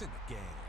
It's in the game.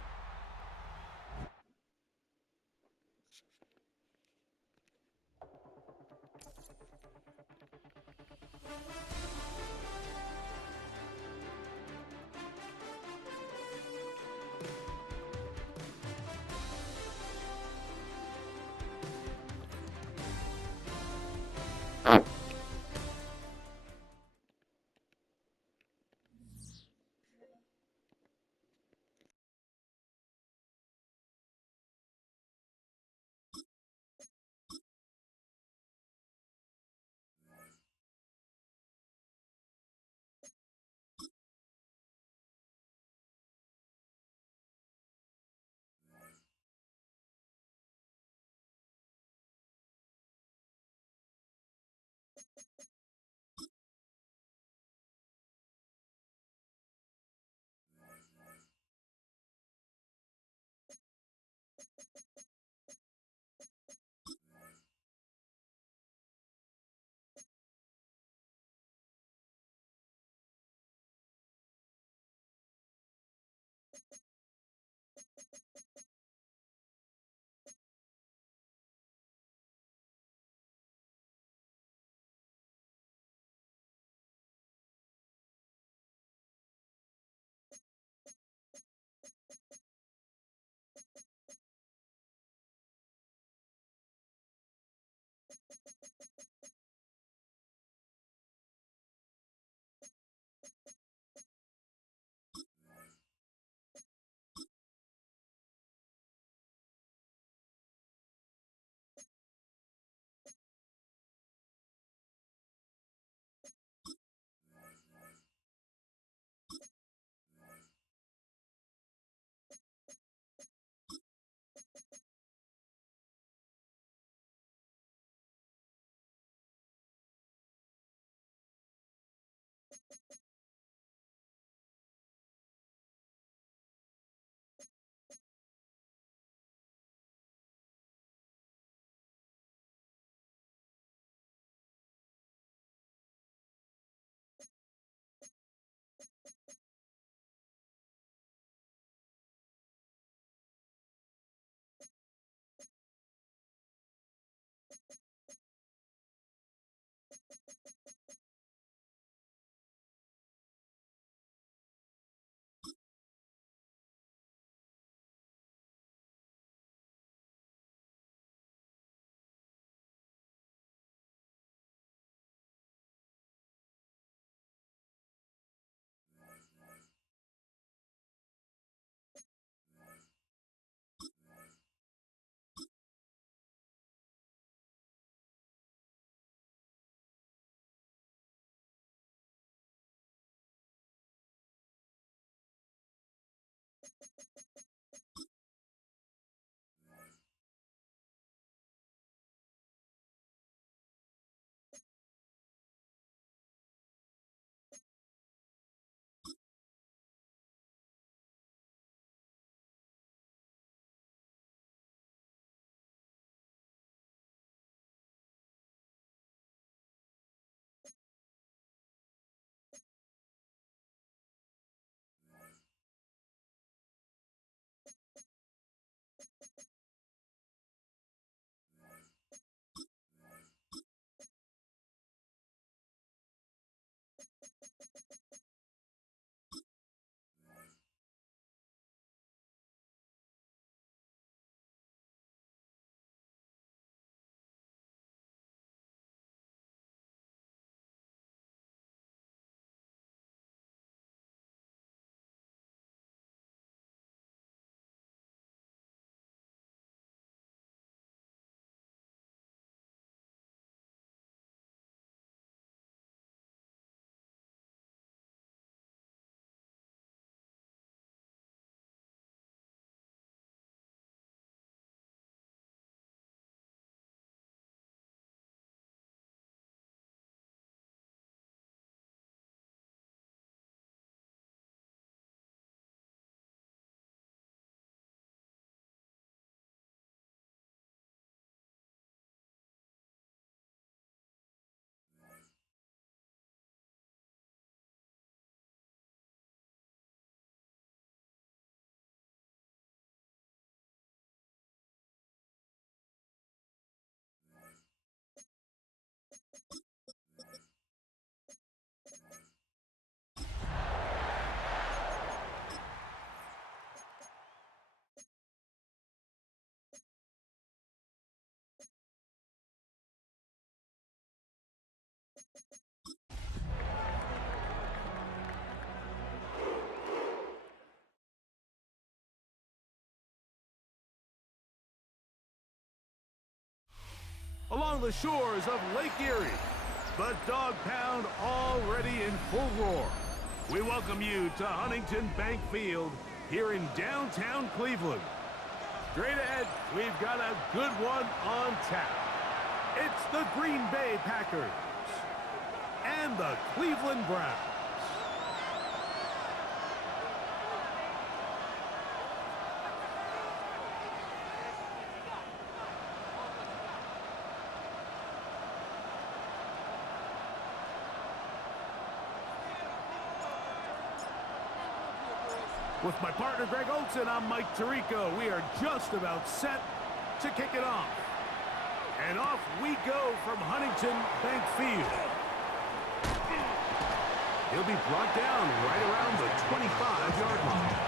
along the shores of Lake Erie. The Dog Pound already in full roar. We welcome you to Huntington Bank Field here in downtown Cleveland. Straight ahead, we've got a good one on tap. It's the Green Bay Packers and the Cleveland Browns. With my partner Greg Olson, I'm Mike Tirico. We are just about set to kick it off. And off we go from Huntington Bank Field. He'll be brought down right around the 25-yard line.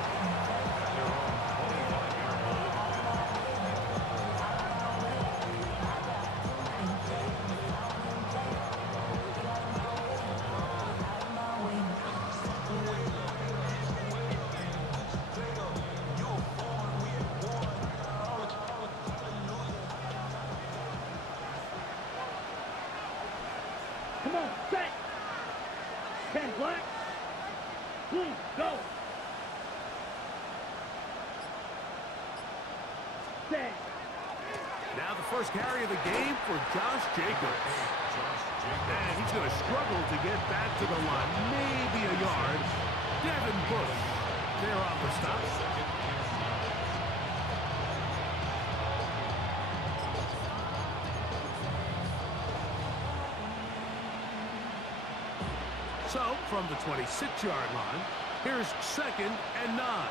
Come on, set! 10 black. Blue, go! Set. Now the first carry of the game for Josh Jacobs. And he's going to struggle to get back to the line. Maybe a yard. Devin Bush there on the stop. So, from the 26-yard line, here's 2nd and 9.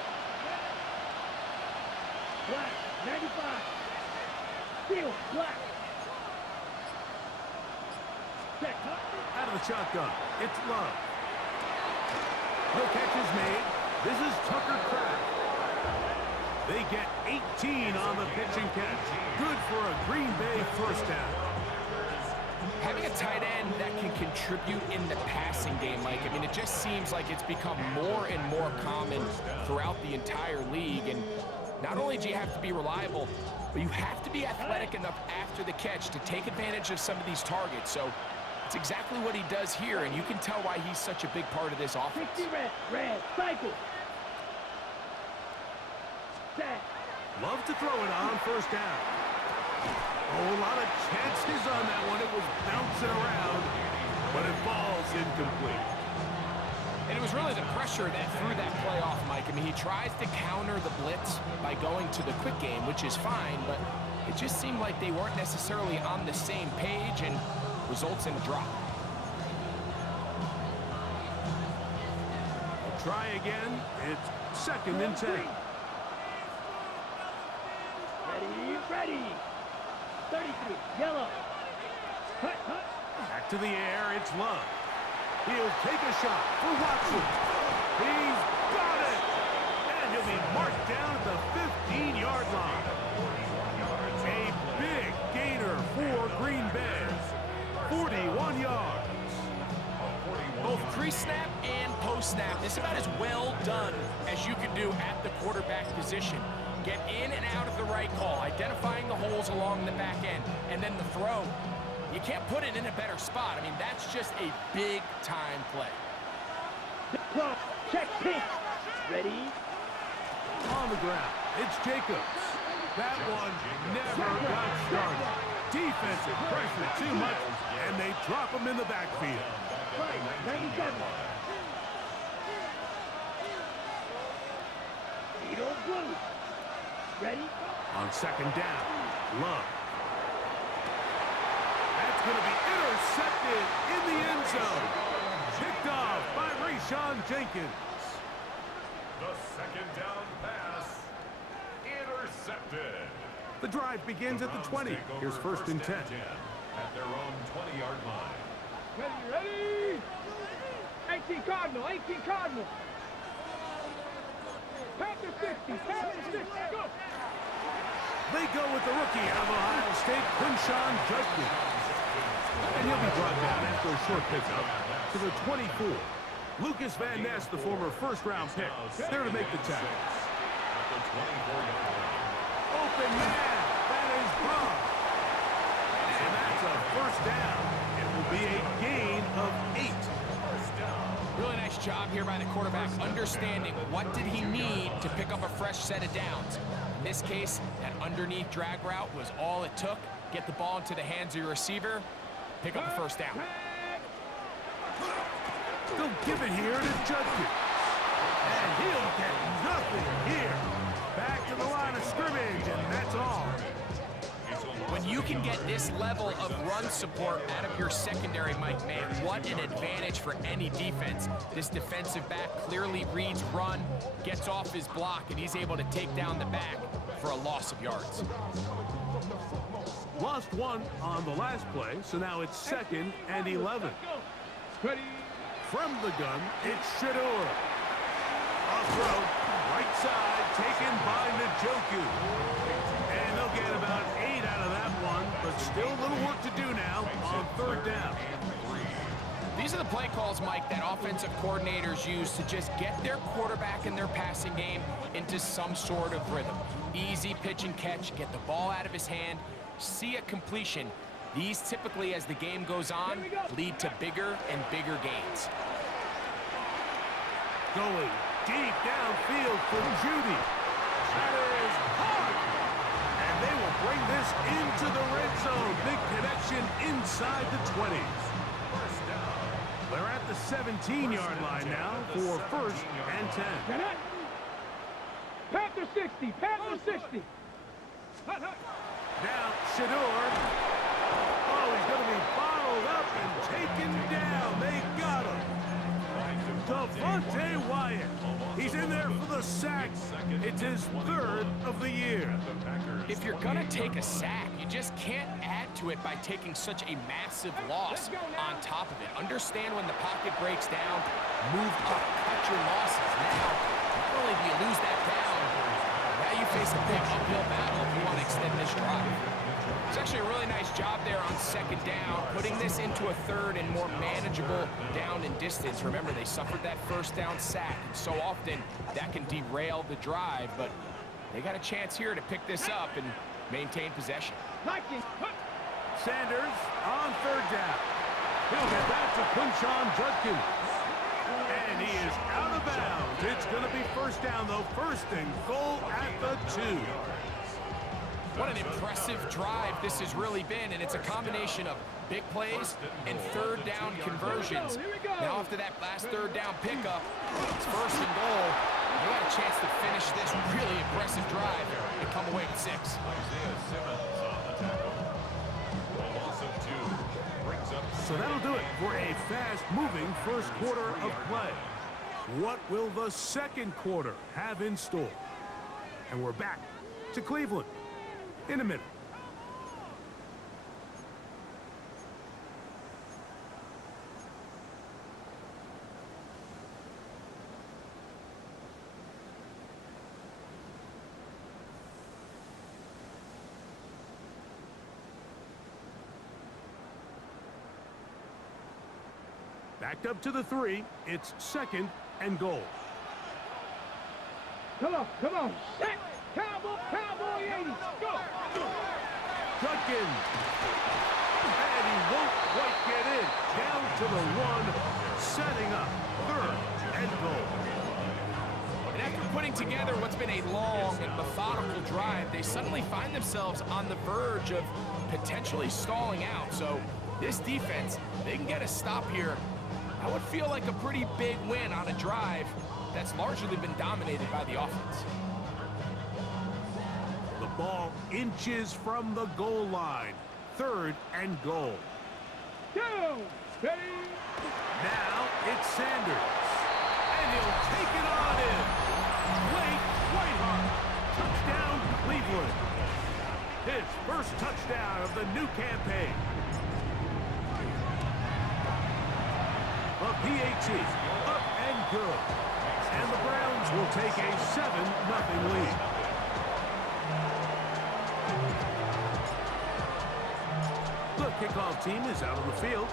Black, 95. Steal, black. Set, Out of the shotgun, it's Love. No catches made. This is Tucker Kraft. They get 18 on the pitch and catch. Good for a Green Bay first down. Having a tight end that can contribute in the passing game, Mike, I mean, it just seems like it's become more and more common throughout the entire league. And not only do you have to be reliable, but you have to be athletic enough after the catch to take advantage of some of these targets. So it's exactly what he does here, and you can tell why he's such a big part of this offense. 60 red, cycle. Set. Love to throw it on first down. Oh, a lot of chances on that one. It was bouncing around, but it falls incomplete. And it was really the pressure that threw that play off, Mike. I mean, he tries to counter the blitz by going to the quick game, which is fine, but it just seemed like they weren't necessarily on the same page and results in a drop. I'll try again. It's 2nd and 10. Ready. 33, yellow. Cut. Back to the air, it's Love. He'll take a shot for Watson. He's got it! And he'll be marked down at the 15-yard line. A big gainer for Green Bay. 41 yards. Both pre-snap and post-snap, this is about as well done as you can do at the quarterback position. Get in and out of the right call, identifying the holes along the back end, and then the throw. You can't put it in a better spot. I mean, that's just a big-time play. Clock, check, pitch. Ready? On the ground, it's Jacobs. That one never got started. Defensive pressure too much, and they drop him in the backfield. 97. Edo Blue. Ready? On 2nd down, Love. That's going to be intercepted in the end zone. Picked off by Rayshawn Jenkins. The 2nd down pass intercepted. The drive begins at the 20. Here's 1st and 10. At their own 20-yard line. Ready? 18 Cardinal. Panther 50, go! They go with the rookie out of Ohio State, Quinshon Judkins. And he'll be brought down after a short pickup to the 24. Lucas Van Ness, the former first-round pick, there to make the tackle. Open man, that is Brown. And that's a first down. It will be a gain of 8. Really nice job here by the quarterback, understanding what did he need to pick up a fresh set of downs. In this case, that underneath drag route was all it took. Get the ball into the hands of your receiver, pick up the first down. They'll give it here to Judkins. And he'll get nothing here. Back to the line of scrimmage, and that's all. When you can get this level of run support out of your secondary, Mike, man, what an advantage for any defense. This defensive back clearly reads run, gets off his block, and he's able to take down the back for a loss of yards. Lost 1 on the last play, so now it's 2nd and 11. Ready. From the gun, it's Shedeur. Off-road, right side, taken by Njoku. And they'll get about 8 out of that one, but still a little work to do now on 3rd down. These are the play calls, Mike, that offensive coordinators use to just get their quarterback and their passing game into some sort of rhythm. Easy pitch and catch, get the ball out of his hand, see a completion. These typically, as the game goes on, lead to bigger and bigger gains. Going deep downfield for Judy. That is hard. And they will bring this into the red zone. Big connection inside the 20s. They're at the 17-yard line now for 1st and 10. Panther 60. Panther 60. Now Shedeur. Oh, he's going to be bottled up and taken down. They got him. Devontae Wyatt. He's in there for the sack. It's his 3rd of the year. If you're going to take a sack, you just can't add to it by taking such a massive loss on top of it. Understand when the pocket breaks down, move up, cut your losses. Now, not only do you lose that down, now you face a big uphill battle if you want to extend this drive. It's actually a really nice job there on 2nd down, putting this into a 3rd and more manageable down and distance. Remember, they suffered that 1st down sack, and so often that can derail the drive, but they got a chance here to pick this up and maintain possession. Sanders on 3rd down. He'll get back to Quinshon Judkins. And he is out of bounds. It's going to be 1st down, though. 1st and goal at the 2. What an impressive drive this has really been, and it's a combination of big plays and 3rd down conversions. Now after that last 3rd down pickup, it's 1st and goal. They got a chance to finish this really impressive drive and come away with 6. So that'll do it for a fast-moving 1st quarter of play. What will the 2nd quarter have in store? And we're back to Cleveland in a minute. Backed up to the 3. It's 2nd and goal. Come on. Set. Cowboy 80. Go. Judkins. And he won't quite get in. Down to the 1, setting up 3rd and goal. And after putting together what's been a long and methodical drive, they suddenly find themselves on the verge of potentially stalling out. So this defense, they can get a stop here. That would feel like a pretty big win on a drive that's largely been dominated by the offense. The ball inches from the goal line. 3rd and goal. Go. Ready. Now it's Sanders. And he'll take it on in. Blake Whiteheart. Touchdown, Cleveland. His 1st touchdown of the new campaign. The PAT up and good. And the Browns will take a 7-0 lead. The kickoff team is out on the field.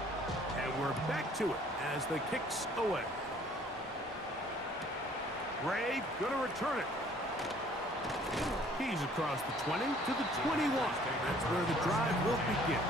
And we're back to it as the kick's away. Ray going to return it. He's across the 20 to the 21. That's where the drive will begin.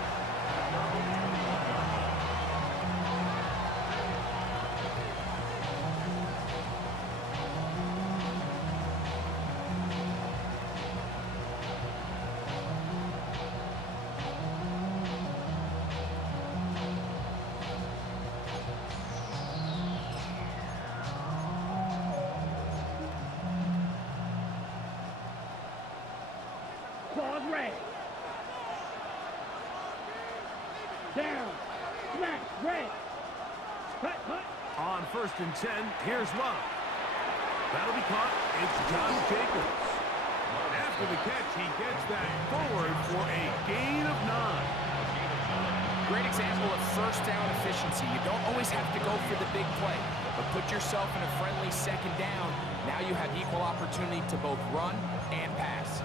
Claws red. Down. Smash red. Cut, cut. On 1st and 10, here's Love. That'll be caught. It's Josh Jacobs. After the catch, he gets that forward for a gain of 9. Great example of first down efficiency. You don't always have to go for the big play, but put yourself in a friendly second down. Now you have equal opportunity to both run and pass.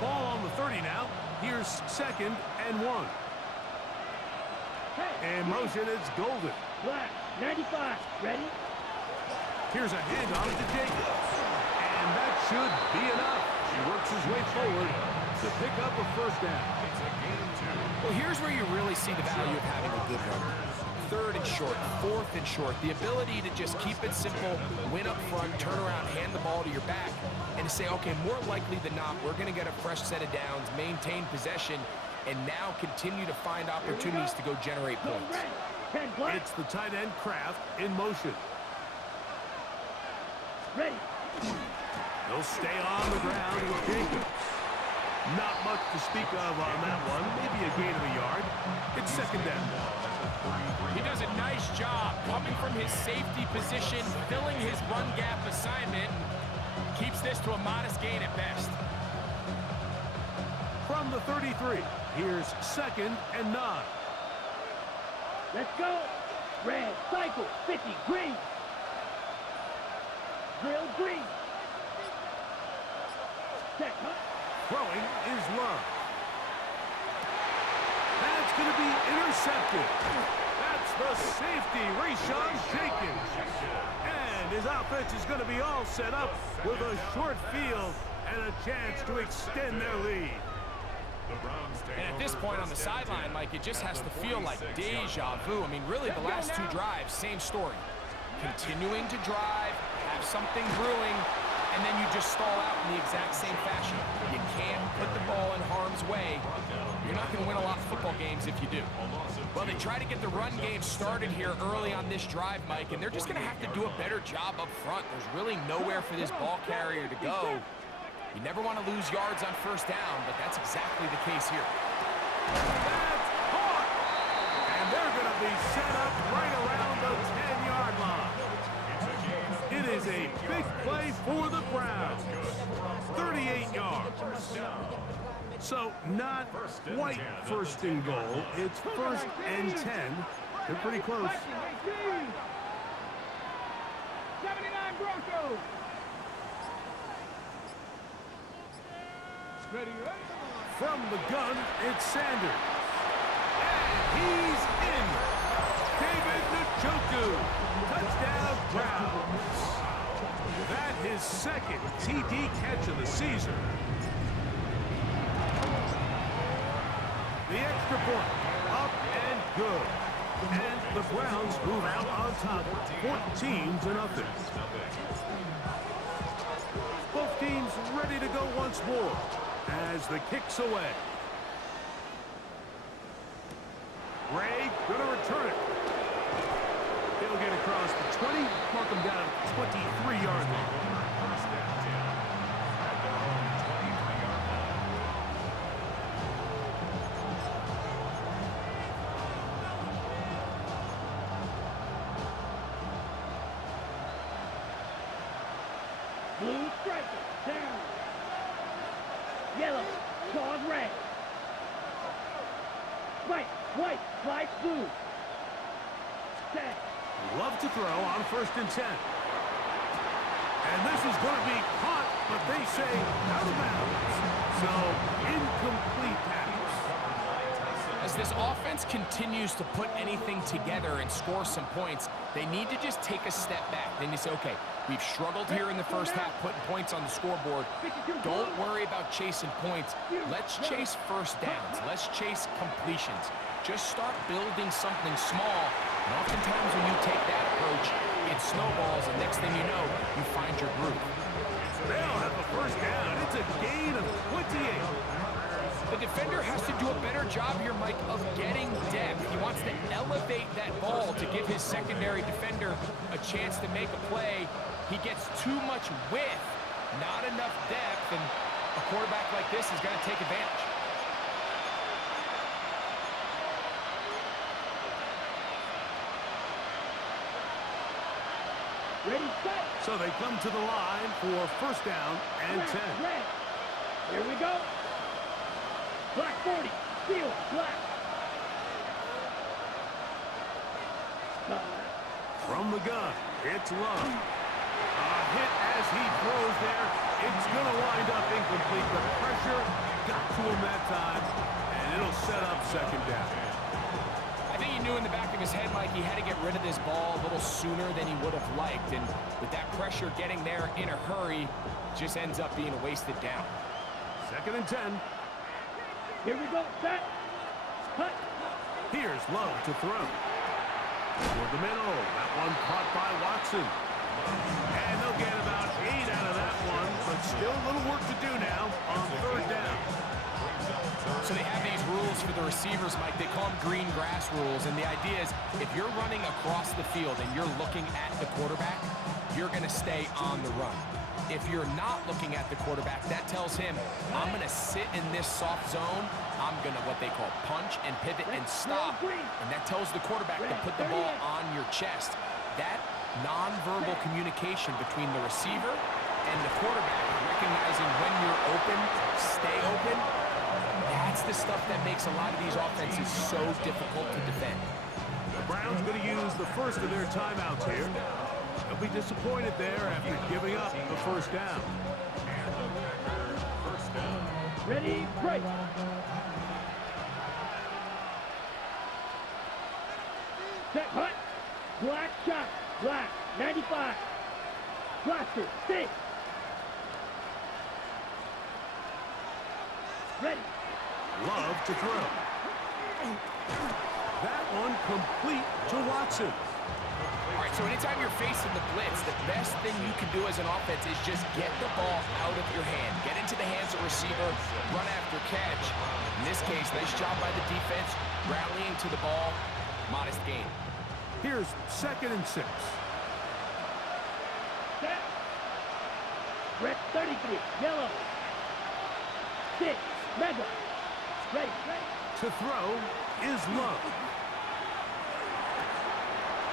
Ball on the 30 now. Here's 2nd and 1. In motion, it's Golden. Black. 95. Ready? Here's a handoff to Jacobs. And that should be enough. He works his way forward to pick up a 1st down. Well, here's where you really see the value of having a good runner. 3rd and short, 4th and short. The ability to just keep it simple, win up front, turn around, hand the ball to your back, and to say, okay, more likely than not, we're going to get a fresh set of downs, maintain possession, and now continue to find opportunities to go generate points. It's the tight end Kraft in motion. Ready. He'll stay on the ground with Jacobs. Not much to speak of on that one. Maybe a gain of a yard. It's 2nd down. He does a nice job coming from his safety position, filling his run gap assignment, and keeps this to a modest gain at best. From the 33, here's 2nd and 9. Let's go. Red. Cycle. 50. Green. Drill green. Set. Cut. Throwing is Love. That's going to be intercepted. That's the safety, Rashawn Jenkins. And his offense is going to be all set up with a short field and a chance to extend their lead. And at this point on the sideline, Mike, it just has to feel like deja vu. I mean, really, the last 2 drives, same story. Continuing to drive, have something brewing, and then you just stall out in the exact same fashion. You can't put the ball in harm's way. You're not going to win a lot of football games if you do. Well, they try to get the run game started here early on this drive, Mike, and they're just going to have to do a better job up front. There's really nowhere for this ball carrier to go. You never want to lose yards on 1st down, but that's exactly the case here. That's caught! And they're going to be set up right around the 10-yard line. It is a big play for the Browns. 38 yards. So not quite 1st and goal. It's 1st and 10. They're pretty close. 79 Broncos. Ready, ready. From the gun, it's Sanders. And he's in. David Njoku. Touchdown, Browns. That his 2nd TD catch of the season. The extra point, up and good. And the Browns move out on top, 14-0. Both teams ready to go once more as the kick's away. Ray gonna return it. He'll get across the 20, mark him down at the 23-yard line. Blue striker. Down. Yellow. Claws red. White. White. Light blue. Set. Love to throw on 1st and 10. And this is going to be caught, but they say out of bounds. So, incomplete pass. As this offense continues to put anything together and score some points, they need to just take a step back. They need to say, okay, we've struggled here in the first half putting points on the scoreboard. Don't worry about chasing points. Let's chase first downs. Let's chase completions. Just start building something small. And oftentimes when you take that approach, it snowballs, and next thing you know, you find your groove. They'll have a first down. It's a gain of 28. The defender has to do a better job here, Mike, of getting depth. He wants to elevate that ball to give his secondary defender a chance to make a play. He gets too much width, not enough depth, and a quarterback like this is going to take advantage. Ready, set. So they come to the line for first down and 10. Red. Here we go. Black 40. Field. Black. From the gun, it's Love. A hit as he throws there. It's going to wind up incomplete. The pressure got to him that time, and it'll set up second down. I think he knew in the back of his head, Mike, he had to get rid of this ball a little sooner than he would have liked. And with that pressure getting there in a hurry, just ends up being a wasted down. Second and 10. Here we go. Set. Cut. Here's Love to throw. Toward the middle. That one caught by Watson. And they'll get about 8 out of that one, but still a little work to do now on third down. So they have these rules for the receivers, Mike. They call them green grass rules. And the idea is if you're running across the field and you're looking at the quarterback, you're going to stay on the run. If you're not looking at the quarterback, that tells him, I'm going to sit in this soft zone. I'm going to what they call punch and pivot and stop. And that tells the quarterback to put the ball on your chest. That nonverbal communication between the receiver and the quarterback, recognizing when you're open, stay open, that's the stuff that makes a lot of these offenses so difficult to defend. The Browns going to use the first of their timeouts here. They'll be disappointed there after giving up the first down. Ready, break. Set, hut. Black shot. Black. 95. Blaster. Stay. Ready. Love to throw. That one complete to Watson. All right, so anytime you're facing the blitz, the best thing you can do as an offense is just get the ball out of your hand. Get into the hands of the receiver, run after catch. In this case, nice job by the defense, rallying to the ball, modest gain. Here's second and 6. Set. Red 33. Yellow. 6. Mega. Ready. To throw is Love.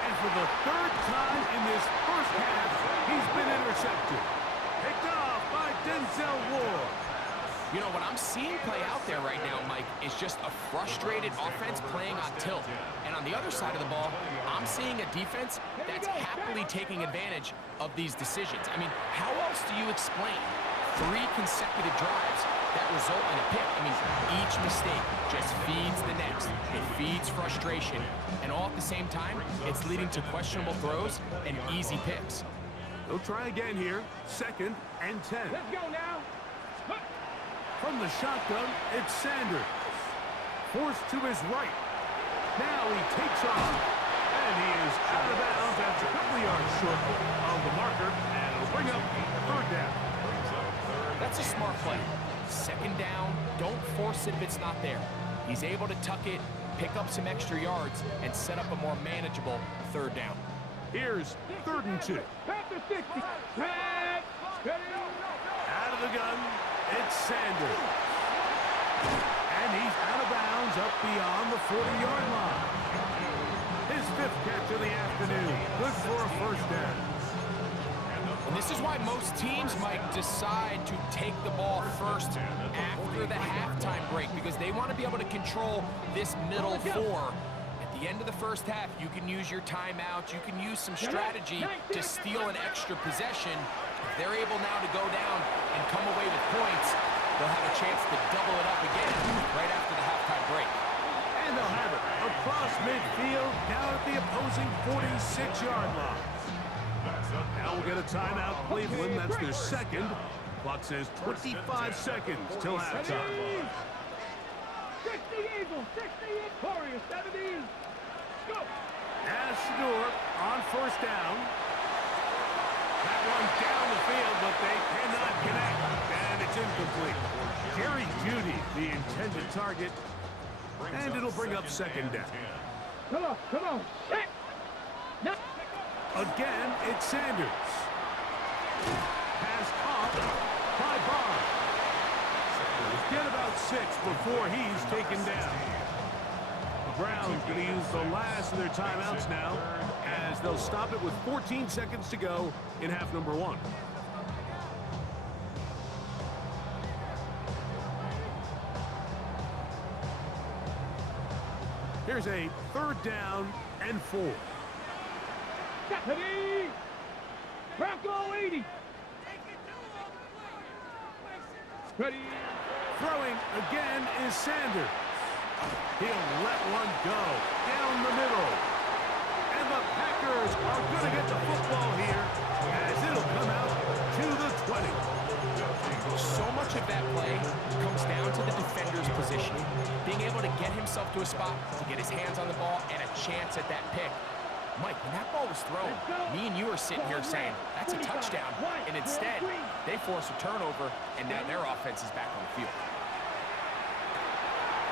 And for the third time in this first half, he's been intercepted. Picked off by Denzel Ward. You know, what I'm seeing play out there right now, Mike, is just a frustrated offense playing on tilt. And on the other side of the ball, I'm seeing a defense that's happily taking advantage of these decisions. I mean, how else do you explain 3 consecutive drives that result in a pick? I mean, each mistake just feeds the next. It feeds frustration. And all at the same time, it's leading to questionable throws and easy picks. They'll try again here. Second and 10. Let's go now. From the shotgun, it's Sanders. Forced to his right. Now he takes off. And he is out of bounds. That's a couple yards short of the marker. And it'll bring up third down. That's a smart play. Second down, don't force it if it's not there. He's able to tuck it, pick up some extra yards, and set up a more manageable third down. Here's third and 2. Panther 60. Tag. Out of the gun, it's Sanders. And he's out of bounds up beyond the 40-yard line. His 5th catch of the afternoon. Good for a first down. And this is why most teams might decide to take the ball first after the halftime break, because they want to be able to control this middle 4. At the end of the first half, you can use your timeout, you can use some strategy to steal an extra possession. If they're able now to go down and come away with points, they'll have a chance to double it up again right after the halftime break. And they'll have it across midfield, down at the opposing 46-yard line. Now we'll get a timeout, Cleveland. That's their second. Clock says 25 seconds till halftime. 60 Eagles, 60 Warriors, 70. Go! As Shador on first down. That one down the field, but they cannot connect. And it's incomplete. Jerry Jeudy, the intended target. And it'll bring up second down. Come on, set! No. Again, it's Sanders. Pass caught by Bond. Get about 6 before he's taken down. The Browns going to use the last of their timeouts now as they'll stop it with 14 seconds to go in half number 1. Here's a 3rd down and 4. Ready! Bronco 80! Ready! Throwing again is Sanders. He'll let one go down the middle. And the Packers are going to get the football here as it'll come out to the 20. So much of that play comes down to the defender's positioning, being able to get himself to a spot, to get his hands on the ball, and a chance at that pick. Mike, when that ball was thrown, me and you are sitting here saying, that's a touchdown. And instead, they force a turnover, and now their offense is back on the field.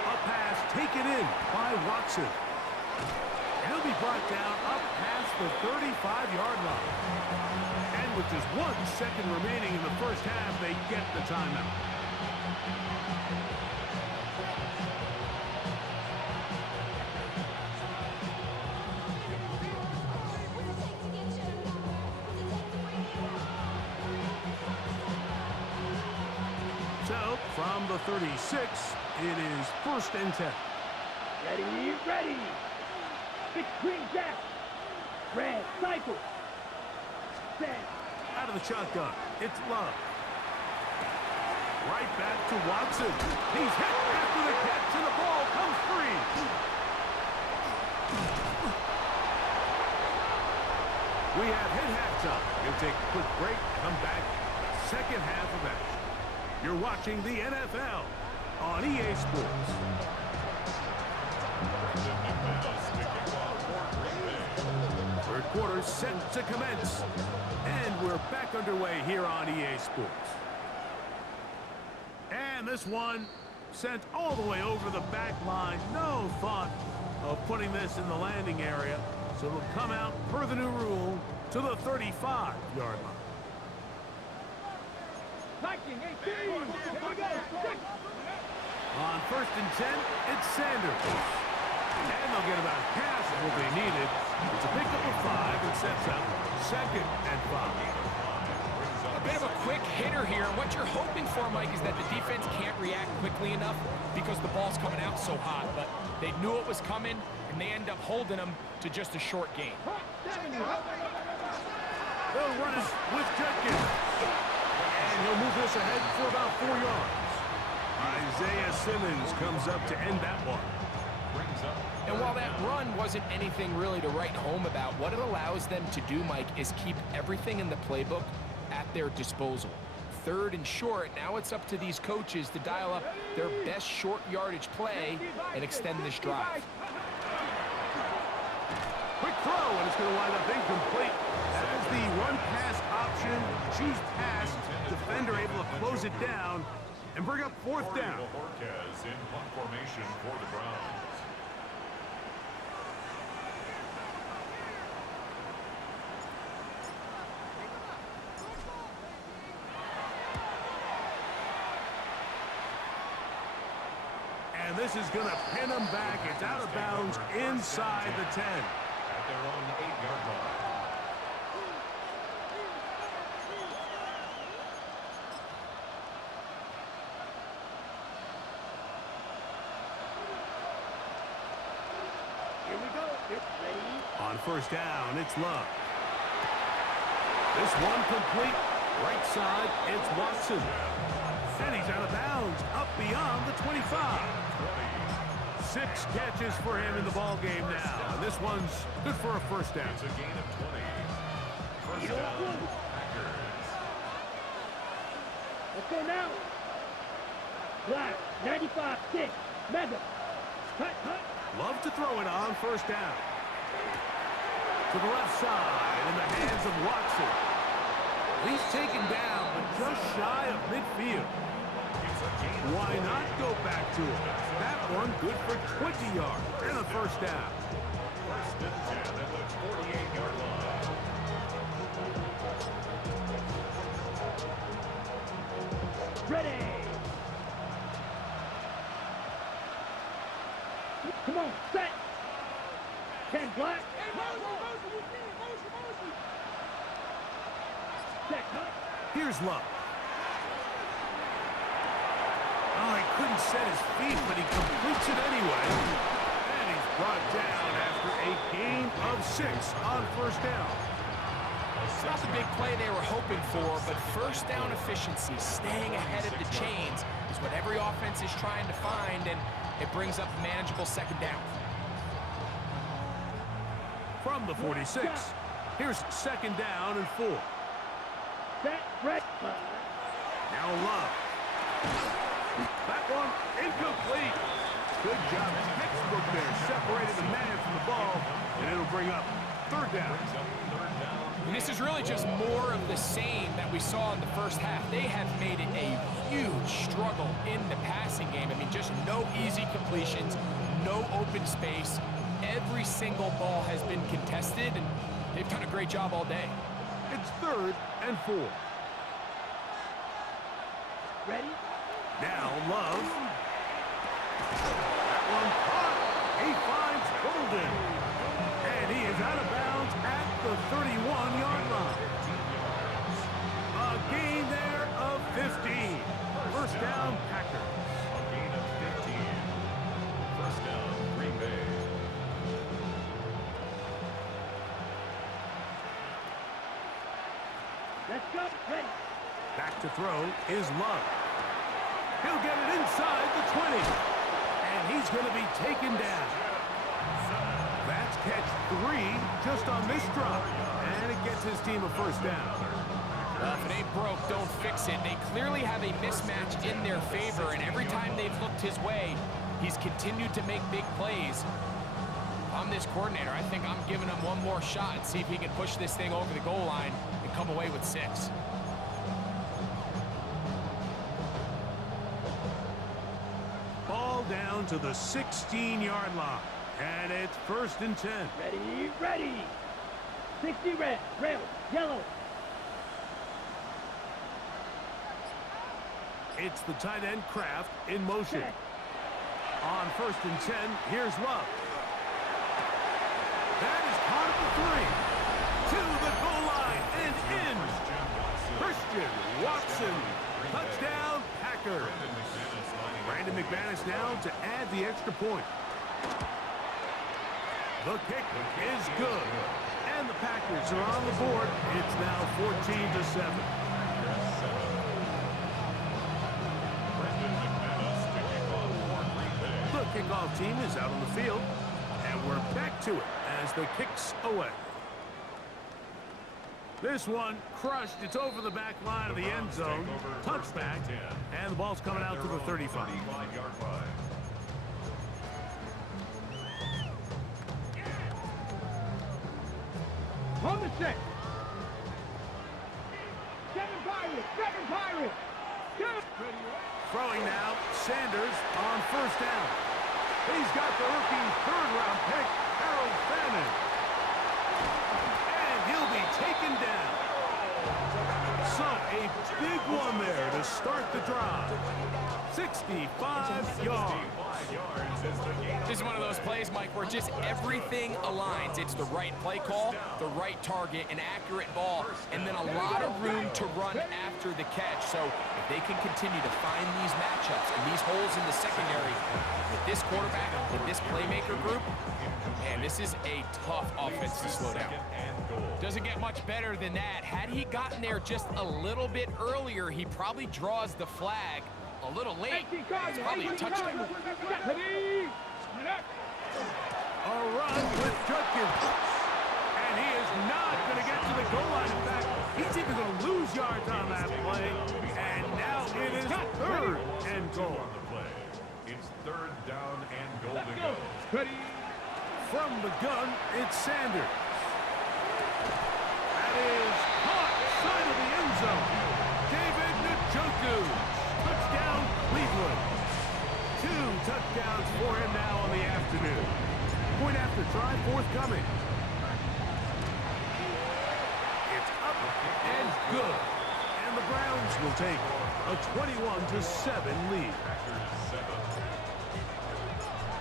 A pass taken in by Watson. He'll be brought down up past the 35-yard line. And with just 1 second remaining in the first half, they get the timeout. So, from the 36, it is 1st and 10. Ready! Big green jack! Red cycle! Set! Out of the shotgun, it's Love. Right back to Watson. He's hit after the catch, and the ball comes free. We have hit halftime. We'll take a quick break, come back, second half of action. You're watching the NFL on EA Sports. Third quarter set to commence. And we're back underway here on EA Sports. And this one sent all the way over the back line. No thought of putting this in the landing area. So it'll come out per the new rule to the 35-yard line. Viking 18! Here we go! On 1st and 10, it's Sanders. And they'll get about half of what they needed. It's a pickup of 5 and sets up 2nd and 5. A bit of a quick hitter here. What you're hoping for, Mike, is that the defense can't react quickly enough because the ball's coming out so hot. But they knew it was coming, and they end up holding them to just a short gain. They'll run it with Jenkins. And he'll move this ahead for about 4 yards. Isaiah Simmons comes up to end that one. And while that run wasn't anything really to write home about, what it allows them to do, Mike, is keep everything in the playbook at their disposal. 3rd and short, now it's up to these coaches to dial up their best short yardage play and extend this drive. Quick throw, and it's going to wind up incomplete. As the run-pass option, choose pass, defender able to close it down and bring up 4th down. Marquez in punt formation for the Browns. And this is going to pin them back. It's out of bounds inside the 10. At their own 8-yard line. Here we go. Ready? On 1st down, it's Love. This one complete. Right side, it's Watson. And he's out of bounds, up beyond the 25. 6 catches for him in the ball game now. And this one's good for a first down. It's a gain of 20. First down, Packers. Let's go now. Black, 95-6. Mega. Cut. Love to throw it on first down. To the left side in the hands of Watson. He's taken down, but just shy of midfield. Why not go back to him? That one good for 20 yards and a first down. First and 10 at the 48-yard line. Ready. Come on, set. 10 black. Set, cut. Here's Love. Oh, he couldn't set his feet, but he completes it anyway. And he's brought down after a gain of 6 on first down. It's not the big play they were hoping for, but first down efficiency, staying ahead of the chains, is what every offense is trying to find, and it brings up a manageable second down. From the 46, here's second down and 4. Set, red. Now Love. That one incomplete. Good job. Textbook there. Separated the man from the ball, and it'll bring up third down. And this is really just more of the same that we saw in the first half. They have made it a huge struggle in the passing game. I mean, just no easy completions, no open space. Every single ball has been contested, and they've done a great job all day. It's third and 4. Ready? Now Love. That one caught. He finds Golden. And he is out of bounds at the 31-yard line. A gain there of 15. First down, Packers. A gain of 15. First down, Green Bay. Let's go. Ready. Back to throw is Love. He'll get it inside the 20. And he's going to be taken down. That's catch 3 just on this drop. And it gets his team a first down. If it ain't broke, don't fix it. They clearly have a mismatch in their favor, and every time they've looked his way, he's continued to make big plays. If I'm this coordinator, I think I'm giving him one more shot and see if he can push this thing over the goal line and come away with 6. Ball down to the 16-yard line. And it's first and 10. Ready, ready. 60 red, rail, yellow. It's the tight end Kraft in motion. Set. On first and 10, here's Love. That is caught at the 3. To the goal line and in. Christian Watson. Touchdown, Packers. Brandon McManus now to add the extra point. The kick is good. And the Packers are on the board. It's now 14-7. The kickoff team is out on the field. And we're back to it as the kick's away. This one crushed. It's over the back line of the end zone. Touchback. And the ball's coming out to the 35. On the set. 7 Pirates. Throwing now. Sanders on first down. He's got the rookie third-round pick, Harold Fannin. And he'll be taken down. So a big one there to start the drive. 65 yards. This is one of those plays, Mike, where just everything aligns. It's the right play call, the right target, an accurate ball, and then a lot of room to run after the catch. So if they can continue to find these matchups and these holes in the secondary with this quarterback, with this playmaker group, man, this is a tough offense to slow down. Doesn't get much better than that. Had he gotten there just a little bit earlier, he probably draws the flag a little late. It's probably a touchdown. A run with Judkins. And he is not going to get to the goal line. In fact, he's even going to lose yards on that play. And now it is third and goal. On the play. It's third down and goal to go. Ready. From the gun, it's Sanders. That is caught side of the end zone. David Njoku. Touchdown, Cleveland. 2 touchdowns for him now on the afternoon. Point after try forthcoming. It's up and good. And the Browns will take a 21-7 lead.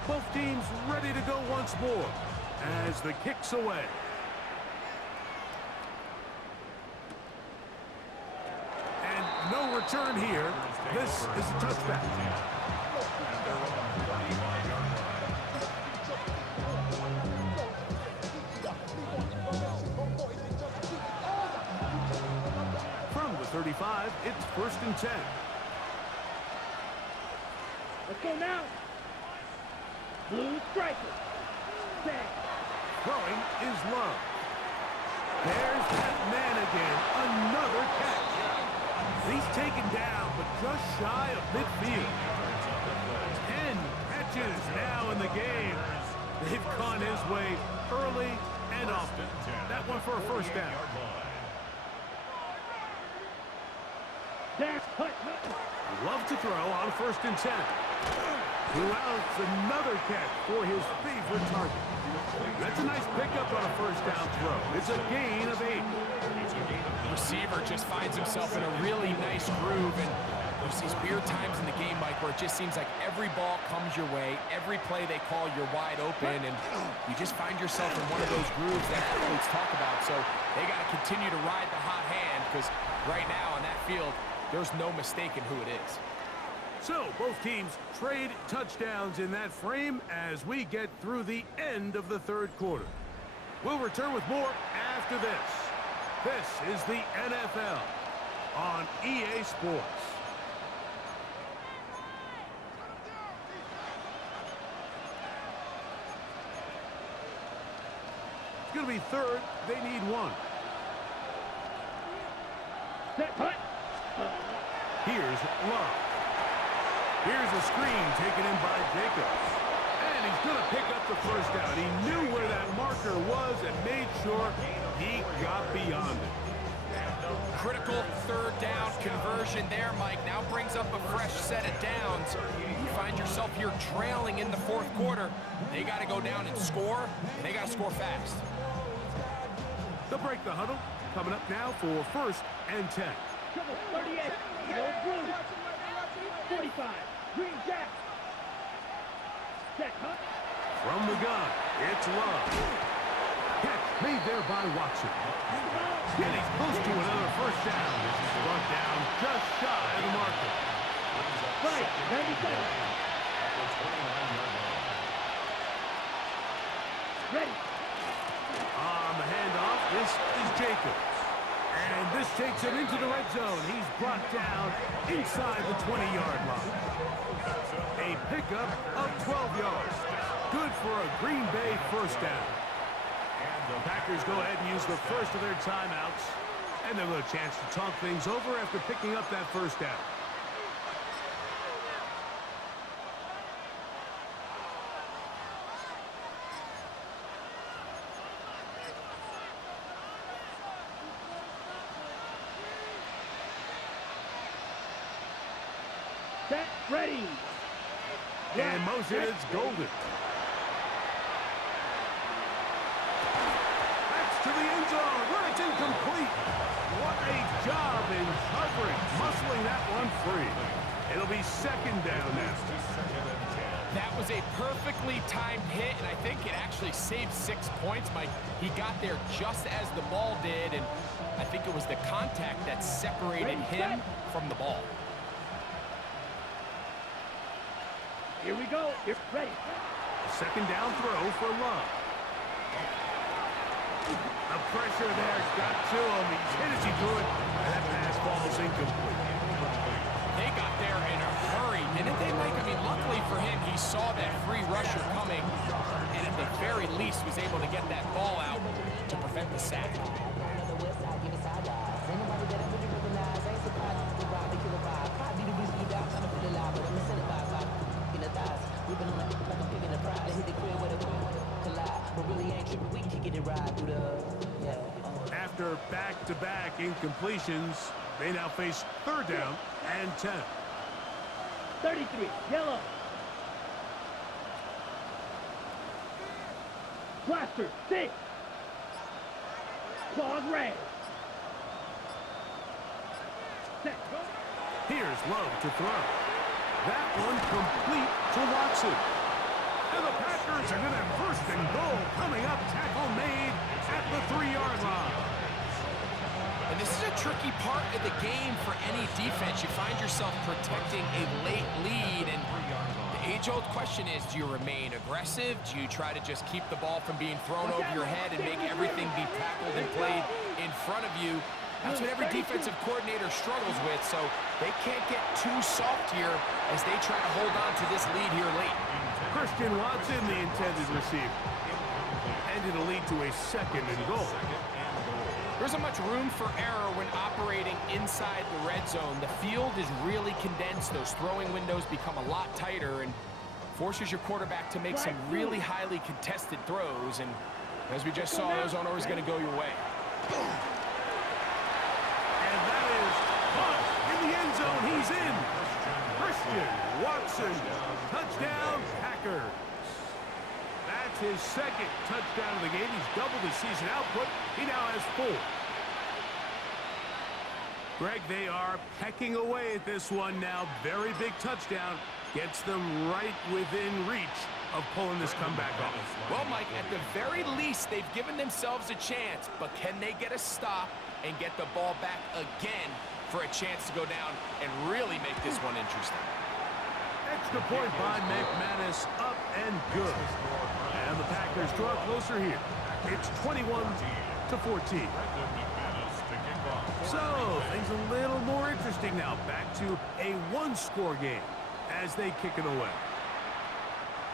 Both teams ready to go once more as the kick's away. And no return here. This is a touchback. From the 35, it's 1st and 10. Let's go now. Blue striker. Set. Throwing is Love. There's that man again. Another catch. He's taken down, but just shy of midfield. 10 catches now in the game. They've gone his way early and often. That one for a first down. Dash. Hut. Love to throw on 1st and 10. Throughout another catch for his favorite target. That's a nice pickup on a first down throw. It's a gain of 8. The receiver just finds himself in a really nice groove, and there's these weird times in the game, Mike, where it just seems like every ball comes your way, every play they call, you're wide open, and you just find yourself in one of those grooves that athletes talk about. So they got to continue to ride the hot hand, because right now on that field, there's no mistaking who it is. So both teams trade touchdowns in that frame as we get through the end of the third quarter. We'll return with more after this. This is the NFL on EA Sports. It's going to be third. They need 1. Set. Hut. Here's Love. Here's a screen taken in by Jacobs. And he's going to pick up the first down. He knew where that marker was and made sure he got beyond it. Critical third down conversion there, Mike. Now brings up a fresh set of downs. You find yourself here trailing in the fourth quarter. They got to go down and score, and they got to score fast. They'll break the huddle. Coming up now for 1st and 10. Trouble 38. Old Blue. 45. Green Jack. Set. Hut. From the gun, it's Love. Catch made there by Watson. And he's close to another first down. This is brought down just shy of the marker. Right. 97. Ready. On the handoff, this is Jacobs. And this takes him into the red zone. He's brought down inside the 20-yard line. A pickup of 12 yards. Good for a Green Bay first down. The Packers go ahead and use the first of their timeouts. And they'll have a chance to talk things over after picking up that first down. Set. Ready. And motion, it's Golden. That's to the end zone, where it's incomplete. What a job in covering, muscling that one free. It'll be 2nd down now. That was a perfectly timed hit, and I think it actually saved 6 points, Mike. He got there just as the ball did, and I think it was the contact that separated him from the ball. Here we go. You're ready. A 2nd down throw for Love. The pressure there's got to him. He's hit as he threw it, and that pass falls incomplete. They got there in a hurry, didn't they, Mike? I mean, luckily for him, he saw that free rusher coming, very least, was able to get that ball out to prevent the sack. After back-to-back incompletions, they now face 3rd down and 10. 33, yellow. Blaster, 6. Claws red. Set, go. Here's Love to throw. That one complete to Watson. And the Packers are going to have 1st and goal coming up. Tackle made at the 3-yard line. And this is a tricky part of the game for any defense. You find yourself protecting a late lead, and the age-old question is, do you remain aggressive? Do you try to just keep the ball from being thrown over your head and make everything be tackled and played in front of you? That's what every defensive coordinator struggles with, so they can't get too soft here as they try to hold on to this lead here late. Christian Watson, the intended receiver. And it'll lead to a 2nd and goal. There isn't much room for error when operating inside the red zone. The field is really condensed. Those throwing windows become a lot tighter and forces your quarterback to make some really highly contested throws. And as we just saw, those aren't always going to go your way. And that is caught in the end zone. He's in. Christian Watson, touchdown Packers. That's his 2nd touchdown of the game. He's doubled his season output. He now has 4. Greg, they are pecking away at this one now. Very big touchdown. Gets them right within reach of pulling this comeback off. Well, Mike, at the very least, they've given themselves a chance, but can they get a stop and get the ball back again for a chance to go down and really make this one interesting? Extra point by McManus, up and good. And the Packers draw closer here. It's 21-14. So, things a little more interesting now. Back to a 1-score game as they kick it away.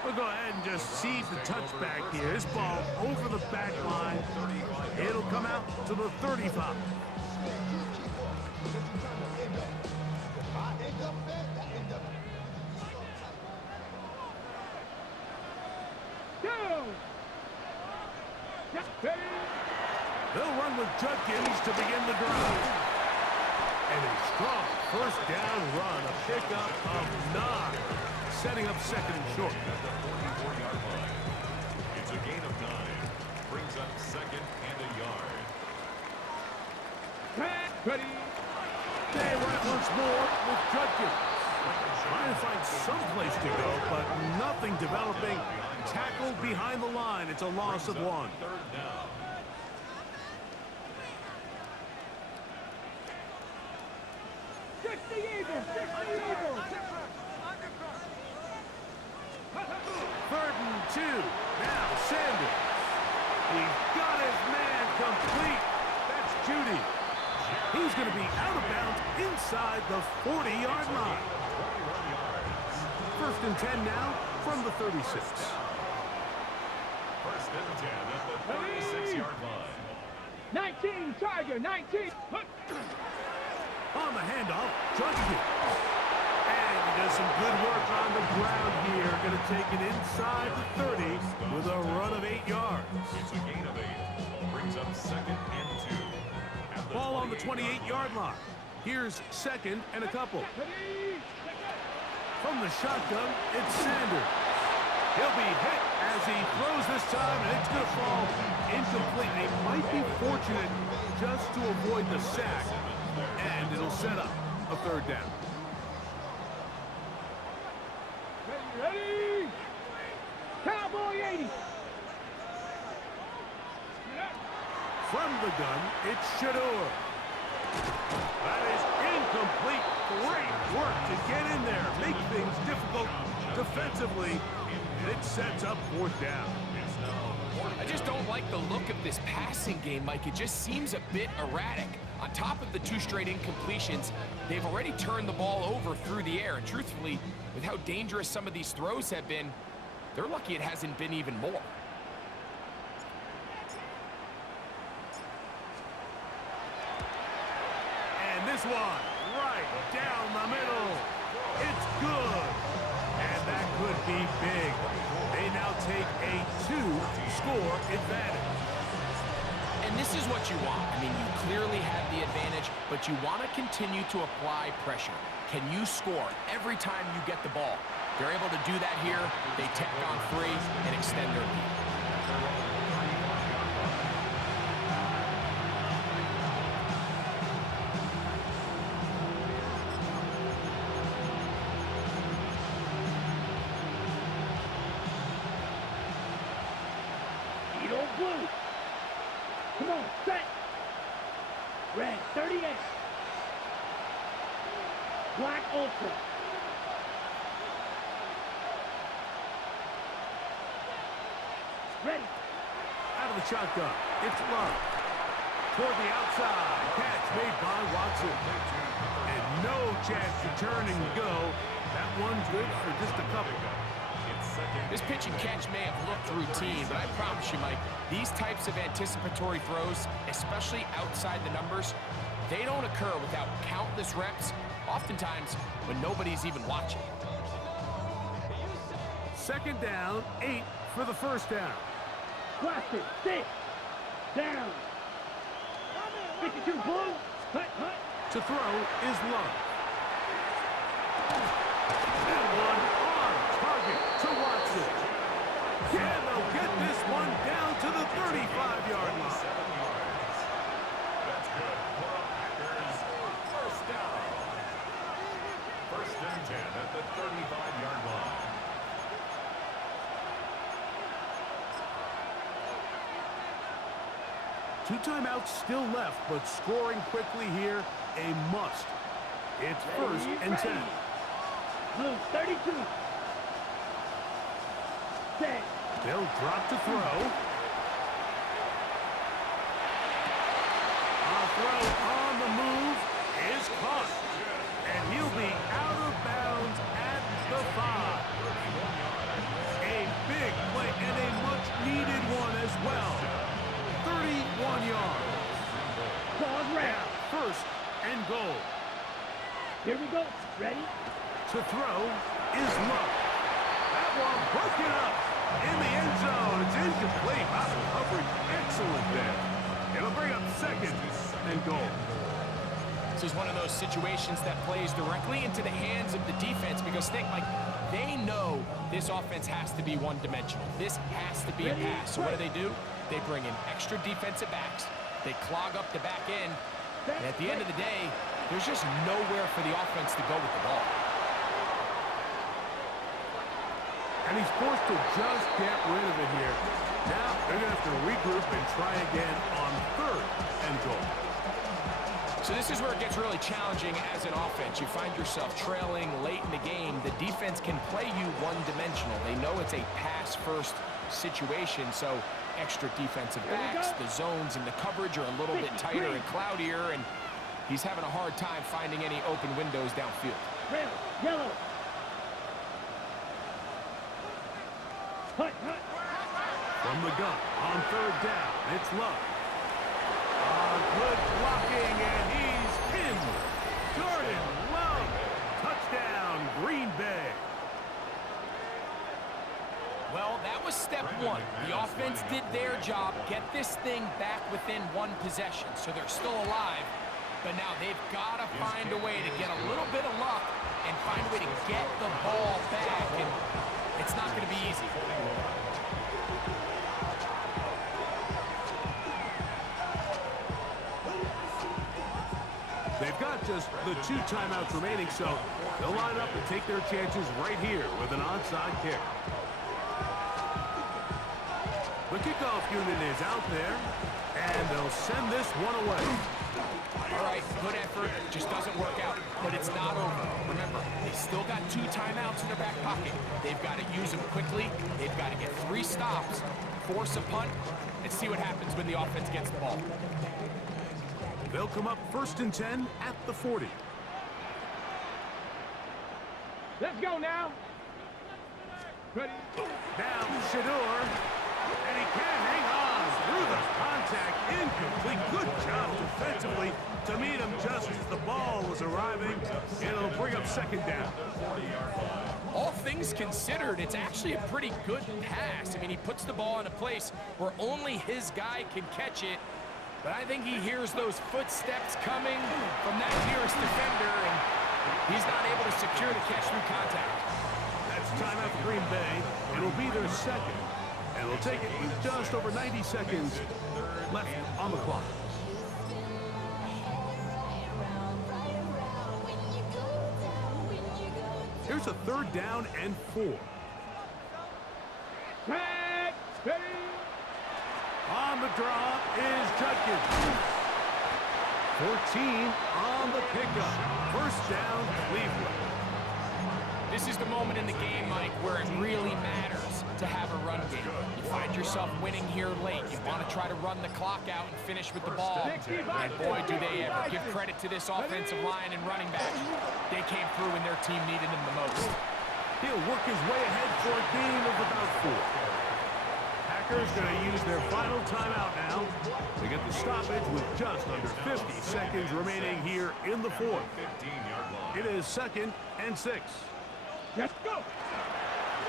We'll go ahead and just see the touchback here. This ball over the back line. It'll come out to the 35. They'll run with Judkins to begin the drive. And a strong 1st down run, a pickup of 9, setting up 2nd and short. At the 44-yard line. It's a gain of 9. Brings up 2nd and a yard. Ready. They run it once more with Judkins. Trying to find some place to go, but nothing developing. Tackled behind the line. It's a loss of 1. 3rd down. Fix the Eagles! Fix the Eagles! 3rd and 2. Now Sanders. He's got his man complete. That's Judy. He's going to be out of bounds inside the 40-yard line. 1st and 10 now from the 36. 1st and 10 at the 36-yard line. 19, Tiger, 19. On the handoff, Judkins. And he does some good work on the ground here. Going to take it inside the 30 with a run of 8 yards. It's a gain of 8. Brings up 2nd and 2. At the Ball on the 28-yard line. Here's 2nd and a couple. From the shotgun, it's Sanders. He'll be hit as he throws this time, and it's going to fall incomplete. They might be fortunate just to avoid the sack, and it'll set up a 3rd down. Ready? Cowboy 80. From the gun, it's Shador. That is incomplete. Great work to get in there, make things difficult defensively, and it sets up 4th down. I just don't like the look of this passing game, Mike. It just seems a bit erratic. On top of the 2 straight incompletions, they've already turned the ball over through the air. And truthfully, with how dangerous some of these throws have been, they're lucky it hasn't been even more. this one right down the middle. It's good. And that could be big. They now take a 2-score advantage. And this is what you want. I mean, you clearly have the advantage, but you want to continue to apply pressure. Can you score every time you get the ball? They're able to do that here. They tack on 3 and extend their lead. Edo blue. Come on, set. Red 38. Black ultra. Ready. Out of the shotgun, it's Love. Toward the outside, catch made by Watson. And no chance to turn and go. That one's good for just a couple. This pitch and catch may have looked routine, but I promise you, Mike, these types of anticipatory throws, especially outside the numbers, they don't occur without countless reps, oftentimes when nobody's even watching. Second down, 8 for the first down. Blaster, 6. Down. 52 blue. Hut, hut. To throw is Love. That one on target to Watson. Can they'll get this one down to the 35-yard line. 7 yards. That's good. For the Packers, first down. First and 10 at the 35-yard line. Two timeouts still left, but scoring quickly here, a must. It's first and 10. Blue 32. Set. They'll drop to throw. A throw on the move is caught. And he'll be out of bounds at the 5. A big play and a much-needed one as well. 31 yards. Pause round. First and goal. Here we go. Ready? To throw is Luck. That one broken up in the end zone. It's incomplete. Out of coverage. Excellent there. It'll bring up second and goal. This is one of those situations that plays directly into the hands of the defense because they know this offense has to be one-dimensional. This has to be a pass. So what do? They bring in extra defensive backs. They clog up the back end. And at the end of the day, there's just nowhere for the offense to go with the ball. And he's forced to just get rid of it here. Now they're going to have to regroup and try again on third and goal. So this is where it gets really challenging as an offense. You find yourself trailing late in the game. The defense can play you one-dimensional. They know it's a pass-first situation, so extra defensive backs, the zones and the coverage are a little bit tighter and cloudier, and he's having a hard time finding any open windows downfield. Red, yellow. Hut, hut. From the gun on third down, it's Love. Good blocking, and he's pinned. Jordan Love. Touchdown, Green Bay. Well, that was step one. The offense did their job, get this thing back within one possession, so they're still alive. But now they've got to find a way to get a little bit of luck and find a way to get the ball back, and it's not going to be easy. They've got just the 2 timeouts remaining, so they'll line up and take their chances right here with an onside kick. The kickoff unit is out there, and they'll send this one away. All right, good effort, just doesn't work out, but it's not over. Remember, they still got 2 timeouts in their back pocket. They've got to use them quickly. They've got to get 3 stops, force a punt, and see what happens when the offense gets the ball. They'll come up first and 10 at the 40. Let's go now. Ready? Now Shador, and he can't hang on through the Contact incomplete. Good job defensively to meet him just as the ball was arriving. It'll bring up second down. All things considered, it's actually a pretty good pass. I mean, he puts the ball in a place where only his guy can catch it. But I think he hears those footsteps coming from that nearest defender, and he's not able to secure the catch through contact. That's timeout for Green Bay. It'll be their second. And they'll take it with just over 90 seconds left on the clock. Here's a third down and 4. Tag, steady. On the draw is Judkins. 14 on the pickup. First down, Cleveland. This is the moment in the game, Mike, where it really matters to have a run game. You find yourself winning here late. You want to try to run the clock out and finish with the ball. And boy, do they ever. Give credit to this offensive line and running back. They came through when their team needed him the most. He'll work his way ahead for a gain of about 4. Packers going to use their final timeout now. They get the stoppage with just under 50 seconds remaining here in the fourth. It is second and 6. Let's go.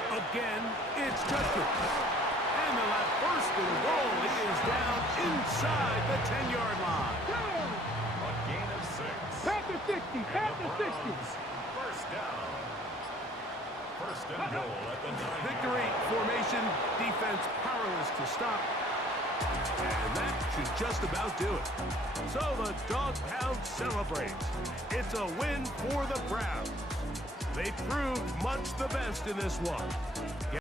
Again, it's Judkins. And they'll have first and goal. It is down inside the 10-yard line. Down. A gain of 6. Past the 60. Past the 60. First down. First and goal at the 9. Victory formation, defense powerless to stop. And that should just about do it. So the Dog Pound celebrates. It's a win for the Browns. They proved much the best in this one.